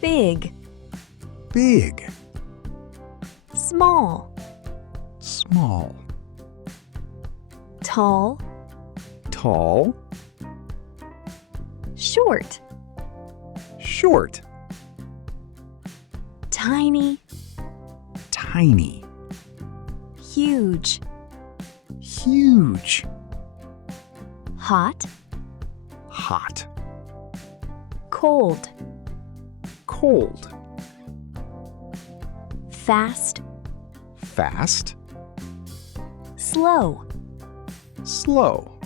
Big. Big. Small. Small. Tall. Tall. Short. Short. Tiny. Tiny. Huge. Huge. Hot. Hot. Cold. Cold. Fast. Fast. Slow. Slow.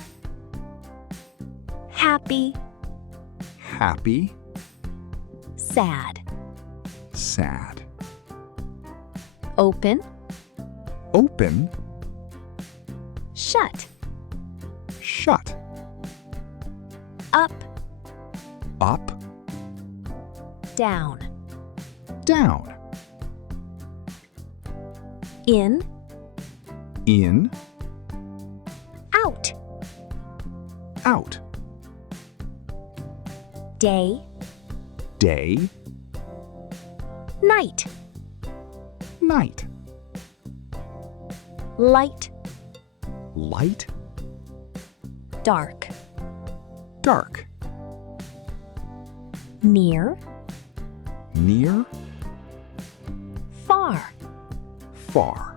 Happy. Happy. Sad. Sad. Open. Open. Shut. Shut. Up. Up. Down. Down. In. In. Out. Out. Day. Day. Night. Night. Light. Light. Dark. Dark. Near. Near. Far. Far.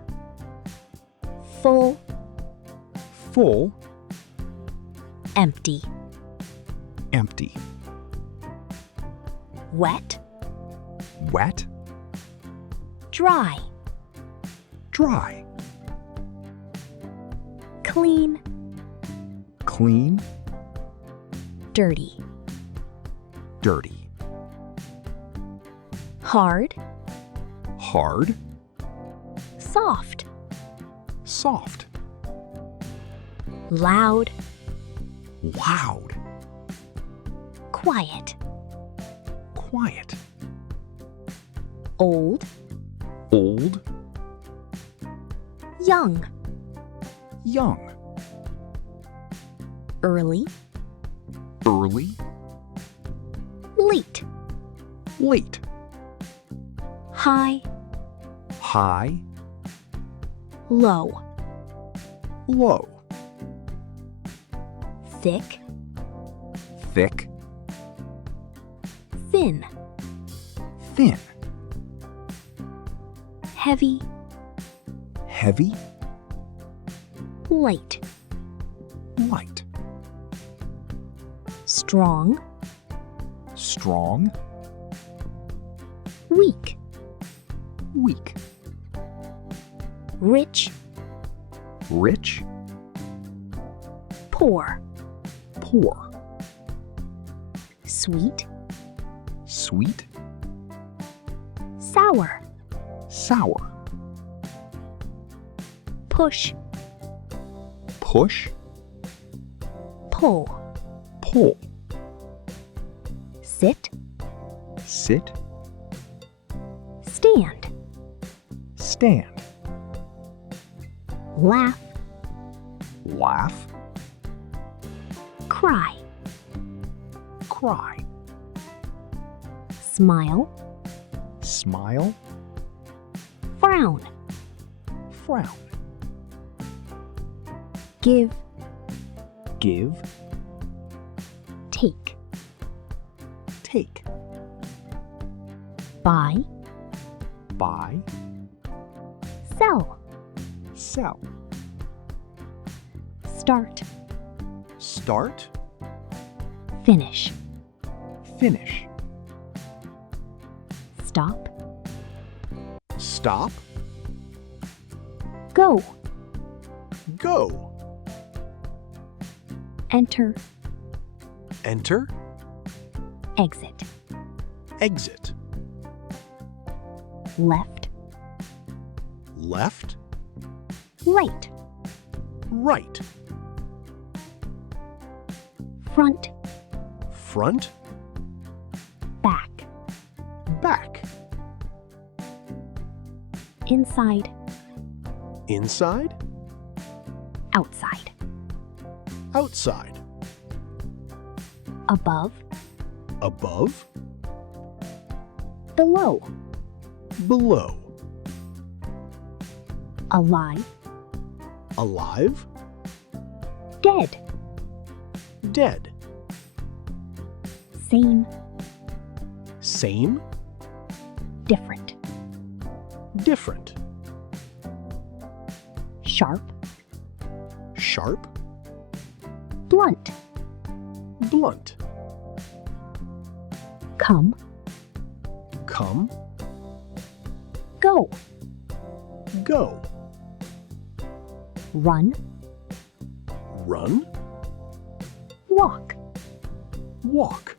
Full. Full. Empty. Empty. Wet. Wet. Dry. Dry. Clean. Clean. Dirty. Dirty. Hard. Hard. Soft. Soft. Loud. Loud. Quiet. Quiet. Old. Old. Young. Young. Early. Early. Late. Late. High. High. Low. Low. Thick. Thick. Thin. Thin. Heavy. Heavy. Light. Light. Strong. Strong. Weak. Weak. Rich. Rich. Poor. Poor. Sweet. Sweet. Sour. Sour. Push. Push. Pull. Pull. Sit. Sit. Stand. Stand. Laugh. Laugh. Cry. Cry. Smile. Smile. Frown. Frown. Give. Give. Take. Take. Buy. Buy. Sell. Sell. Start. Start. Finish. Finish. Stop. Stop. Go. Go. Enter. Enter. Exit. Exit. Left. Left. Right. Right. Front. Front. Back. Back. Inside. Inside. Outside. Outside. Above. Above. below, below, alive, alive, dead, dead, same, same, different, different, sharp, sharp, blunt, blunt, come, come, go, go, run, run, walk, walk,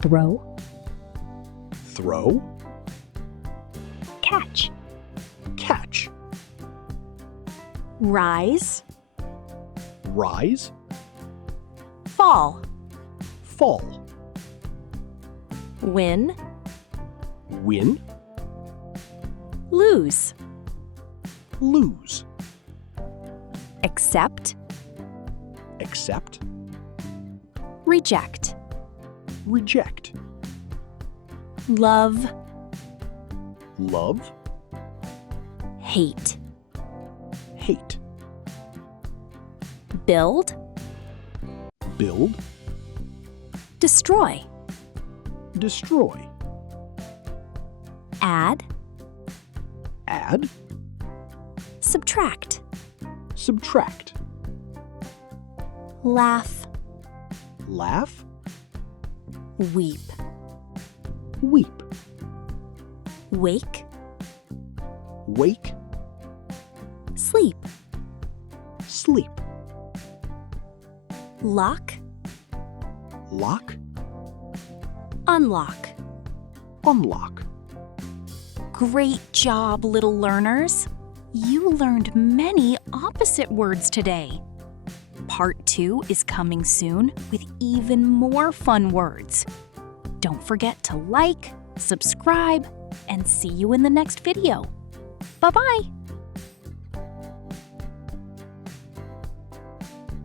throw, throw, catch, catch, Rise, rise, fall, fall, win, win, lose, lose, accept, accept, reject, reject, love, love, hate, hate, build, build, destroy, destroy, add, add, subtract, subtract, laugh, laugh, weep, weep, wake, wake, sleep, sleep, lock, lock, unlock. unlock. Great job, little learners! You learned many opposite words today. Part 2 is coming soon with even more fun words. Don't forget to like, subscribe, and see you in the next video. Bye-bye!